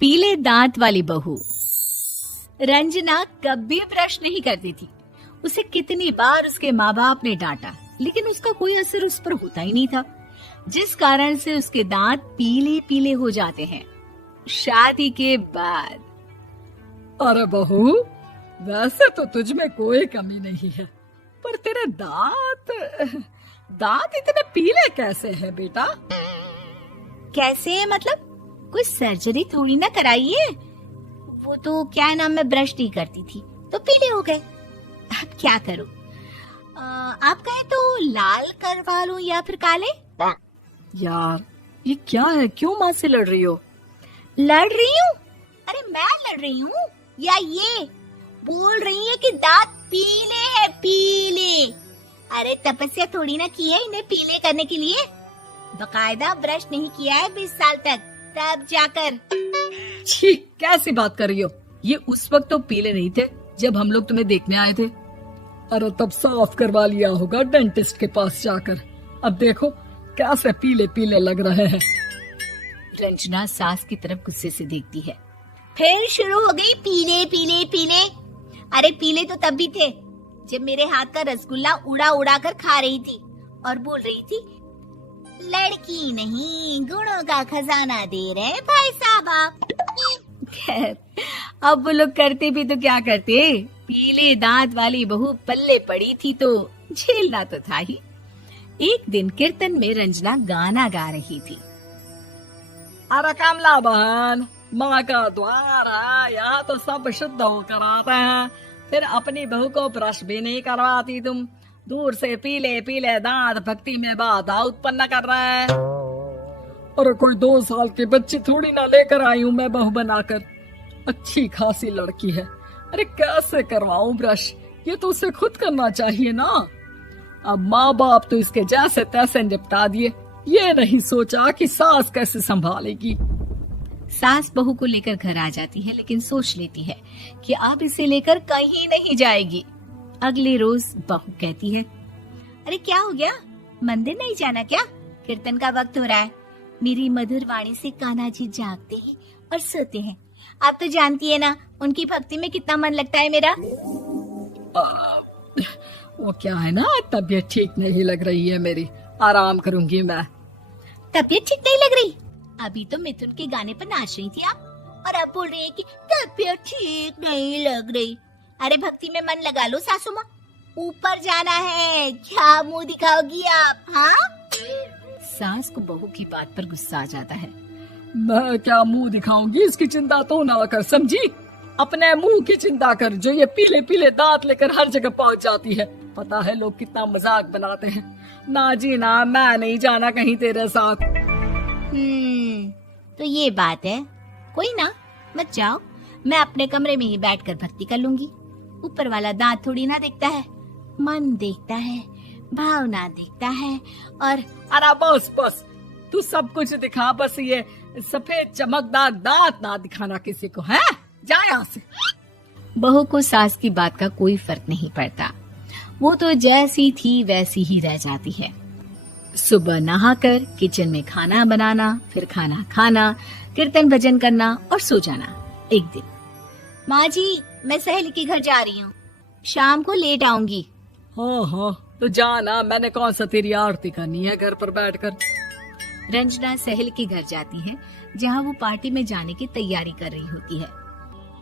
पीले दांत वाली बहू। रंजना कभी ब्रश नहीं करती थी। उसे कितनी बार उसके माँ बाप ने डांटा, लेकिन उसका कोई असर उस पर होता ही नहीं था, जिस कारण से उसके दांत पीले पीले हो जाते हैं। शादी के बाद। अरे बहू, वैसे तो तुझ में कोई कमी नहीं है, पर तेरे दांत इतने पीले कैसे हैं बेटा? कैसे मतलब? कोई सर्जरी थोड़ी ना कराई है। वो तो क्या नाम, मैं ब्रश नहीं करती थी तो पीले हो गए। अब क्या करूं? आप कहें तो लाल करवा लूं या फिर काले? यार ये क्या है, क्यों माँ से लड़ रही हो? लड़ रही हूँ? अरे मैं लड़ रही हूँ या ये बोल रही है कि दांत पीले हैं, पीले। अरे तपस्या थोड़ी ना की है इन्हें पीले करने के लिए। बकायदा ब्रश नहीं किया है 20 साल तक, तब जाकर। छी, कैसी बात कर रही हो? ये उस वक्त तो पीले नहीं थे जब हम लोग तुम्हें देखने आए थे। अरे तब साफ करवा लिया होगा डेंटिस्ट के पास जाकर। अब देखो कैसे पीले पीले लग रहे हैं। रंजना सास की तरफ गुस्से से देखती है। फिर शुरू हो गई पीले पीले पीले। अरे पीले तो तब भी थे जब मेरे हाथ का रसगुल्ला उड़ा उड़ा कर खा रही थी और बोल रही थी, लड़की नहीं गुणों का खजाना दे रहे भाई साहब आप। खैर, अब वो लोग करते भी तो क्या करते, पीले दांत वाली बहू पल्ले पड़ी थी तो झेलना तो था ही। एक दिन कीर्तन में रंजना गाना गा रही थी। अरे कमला बहन, माँ का द्वार है, यहाँ तो सब शुद्ध होकर आते हैं, फिर अपनी बहू को ब्रश भी नहीं करवाती तुम। दूर से पीले पीले दांत भक्ति में बाधा उत्पन्न कर रहे हैं। अरे कोई 2 साल की बच्ची थोड़ी ना लेकर आई हूँ मैं बहू बनाकर। अच्छी खासी लड़की है, अरे कैसे करवाऊं ब्रश? ये तो उसे खुद करना चाहिए ना। अब माँ बाप तो इसके जैसे तैसे निपटा दिए, ये नहीं सोचा कि सास कैसे संभालेगी। सास बहू को लेकर घर आ जाती है, लेकिन सोच लेती है कि अब इसे लेकर कहीं नहीं जाएगी। अगले रोज बहू कहती है, अरे क्या हो गया, मंदिर नहीं जाना क्या? कीर्तन का वक्त हो रहा है। मेरी मधुर वाणी से कान्हा जी जागते हैं और सोते हैं। आप तो जानती है ना उनकी भक्ति में कितना मन लगता है मेरा। वो क्या है ना, तबीयत ठीक नहीं लग रही है मेरी, आराम करूंगी मैं। तबीयत ठीक नहीं लग रही? अभी तो मिथुन के गाने पर नाच रही थी आप, और अब बोल रही है कि तबीयत ठीक नहीं लग रही। अरे भक्ति में मन लगा लो सासू माँ, ऊपर जाना है, क्या मुंह दिखाओगी आप? हाँ? सास को बहू की बात पर गुस्सा आ जाता है। मैं क्या मुंह दिखाऊंगी, इसकी चिंता तो ना कर, समझी? अपने मुंह की चिंता कर, जो ये पीले पीले दांत लेकर हर जगह पहुंच जाती है। पता है लोग कितना मजाक बनाते हैं। ना जी ना, मैं नहीं जाना कहीं तेरे साथ। तो ये बात है। कोई ना, मत जाओ, मैं अपने कमरे में ही बैठकर भक्ति कर लूंगी। ऊपर वाला दांत थोड़ी ना देखता है, मन देखता है, भावना देखता है। और अरे बस बस, तू सब कुछ दिखा, बस ये सफेद चमकदार दांत ना दिखाना किसी को, है? जा यहाँ से। बहू को सास की बात का कोई फर्क नहीं पड़ता, वो तो जैसी थी वैसी ही रह जाती है। सुबह नहाकर किचन में खाना बनाना, फिर खाना खाना, कीर्तन भजन करना और सो जाना। एक दिन, माँ जी मैं सहेली के घर जा रही हूँ, शाम को लेट आऊंगी। हाँ हाँ तो जाना, मैंने कौन सा तेरी आरती करनी है घर पर बैठकर। रंजना सहेली के घर जाती है, जहाँ वो पार्टी में जाने की तैयारी कर रही होती है।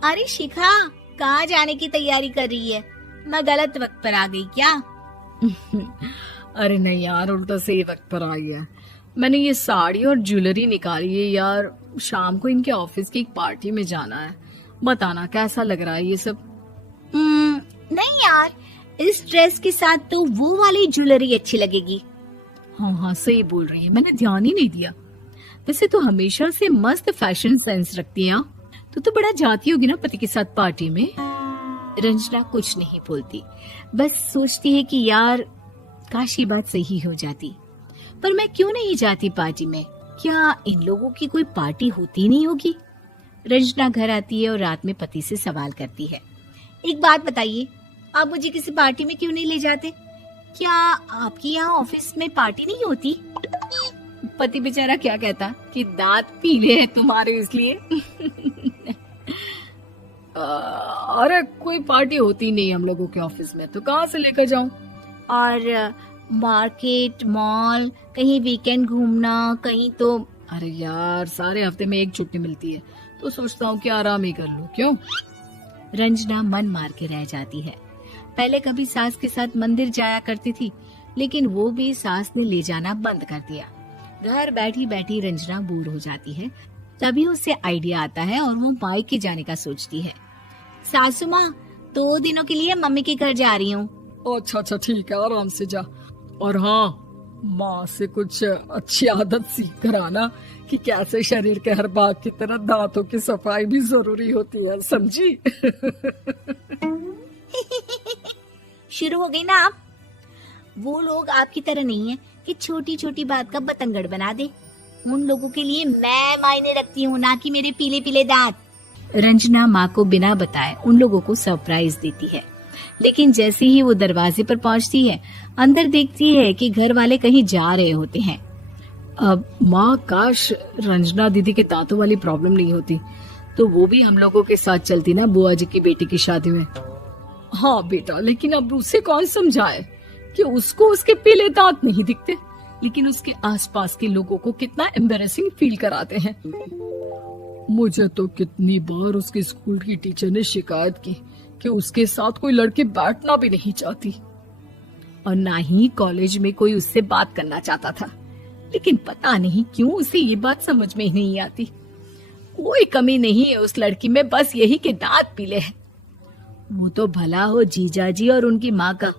अरे शिखा, कहाँ जाने की तैयारी कर रही है? मैं गलत वक्त पर आ गई क्या? अरे नहीं यार, उल्टा सही वक्त पर आई है। मैंने ये साड़ी और ज्वेलरी निकाली है यार, शाम को इनके ऑफिस की एक पार्टी में जाना है। बताना कैसा लग रहा है ये सब? नहीं यार, इस ड्रेस के साथ तो वो वाली ज्वेलरी अच्छी लगेगी। हाँ हाँ सही बोल रही है, मैंने ध्यान ही नहीं दिया। वैसे तो हमेशा से मस्त फैशन सेंस रखती है। तो बड़ा जाती होगी ना पति के साथ पार्टी में। रंजना कुछ नहीं बोलती, बस सोचती है कि यार काश ये बात सही हो जाती। पर मैं क्यों नहीं जाती पार्टी में? क्या इन लोगों की कोई पार्टी होती नहीं होगी? रंजना घर आती है और रात में पति से सवाल करती है, एक बात बताइए, आप मुझे किसी पार्टी में क्यों नहीं ले जाते? क्या आपकी यहाँ ऑफिस में पार्टी नहीं होती? पति बेचारा क्या कहता कि दांत पीले हैं तुम्हारे इसलिए। अरे कोई पार्टी होती नहीं हम लोगों के ऑफिस में, तो कहाँ से लेकर जाऊं? और मार्केट, मॉल, कहीं वीकेंड घूमना, कहीं तो। अरे यार सारे हफ्ते में एक छुट्टी मिलती है, तो सोचता हूँ कि आराम ही कर लूं। क्यों? रंजना मन मार के रह जाती है। पहले कभी सास के साथ मंदिर जाया करती थी, लेकिन वो भी सास ने ले जाना बंद कर दिया। घर बैठी बैठी रंजना बोर हो जाती है। तभी उसे आइडिया आता है और वो मायके जाने का सोचती है। सासू माँ, 2 दिनों के लिए मम्मी के घर जा रही हूँ। अच्छा अच्छा ठीक है, आराम से जा। और हाँ, माँ से कुछ अच्छी आदत सीख कर आना कि कैसे शरीर के हर भाग की तरह दांतों की सफाई भी जरूरी होती है, समझी? शुरू हो गई ना आप। वो लोग आपकी तरह नहीं है कि छोटी छोटी बात का बतंगड़ बना दे। उन लोगों के लिए मैं मायने रखती हूँ, ना कि मेरे पीले पीले दांत। रंजना माँ को बिना बताए उन लोगों को सरप्राइज देती है, लेकिन जैसे ही वो दरवाजे पर पहुंचती है, अंदर देखती है कि घर वाले कहीं जा रहे होते हैं। अब माँ, काश रंजना दीदी के दांतों वाली प्रॉब्लम नहीं होती, तो वो भी हम लोगों के साथ चलती ना बुआ जी की बेटी की शादी में। हाँ बेटा, लेकिन अब उसे कौन समझाए कि उसको उसके पीले दांत नहीं दिखते, लेकिन उसके आसपास के लोगों को कितना एम्बैरेसिंग फील कराते हैं। मुझे तो कितनी बार उसके स्कूल की टीचर ने शिकायत की कि उसके साथ कोई लड़की बैठना भी नहीं चाहती, और ना ही कॉलेज में कोई उससे बात करना चाहता था। लेकिन पता नहीं क्यों उसे ये बात समझ में ही नहीं आती। कोई कमी नहीं है उस लड़की में, बस यही कि दांत पीले हैं। वो तो भला हो जीजा जी और उनकी माँ का,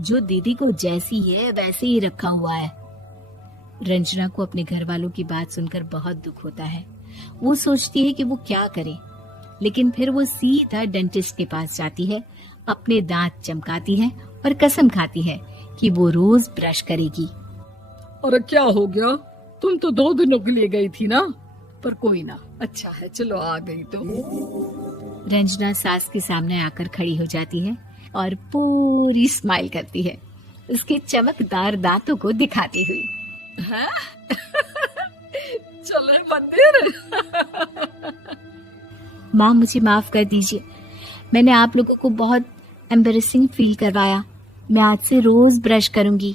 जो दीदी को जैसी है वैसे ही रखा हुआ है। रंजना को अपने घर वालों की बात सुनकर बहुत दुख होता है। वो सोचती है कि वो क्या करे, लेकिन फिर वो सीधा डेंटिस्ट के पास जाती है, अपने दांत चमकाती है और कसम खाती है कि वो रोज ब्रश करेगी। अरे क्या हो गया? तुम तो 2 दिनों के लिए गई थी ना, पर कोई ना, अच्छा है, चलो आ गई तो। रंजना सास के सामने आकर खड़ी हो जाती है और पूरी स्माइल करती है, उसके चमकदार दांतों को दिखाती हुई। हैं? चले मंदिर? माँ, मुझे माफ कर दीजिए, मैंने आप लोगों को बहुत एम्बैरेसिंग फील करवाया। मैं आज से रोज ब्रश करूंगी।